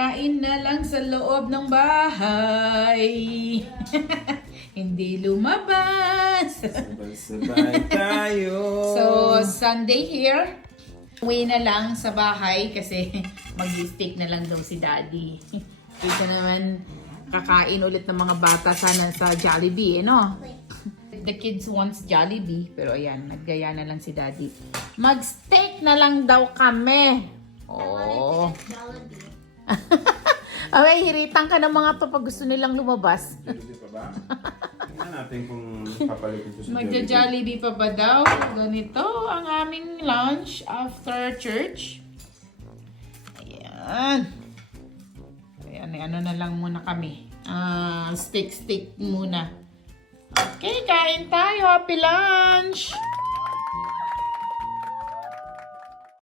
Kain na lang sa loob ng bahay. Hindi lumabas. Sabay tayo. So, Sunday here. Uwi na lang sa bahay kasi mag-steak na lang daw si Daddy. Dito naman kakain ulit ng mga bata sana sa Jollibee, no? The kids wants Jollibee, pero ayan, naggaya na lang si Daddy. Mag-steak na lang daw kami. Oh. Okay, hiritan ka ng mga to pag gusto nilang lumabas. Jollibee pa ba? Tingnan natin kung papalit ito sa Magja-Jollibee pa ba daw? Ganito ang aming lunch after church. Ayan. Ayan, ano na lang muna kami. Steak muna. Okay, kain tayo. Happy lunch!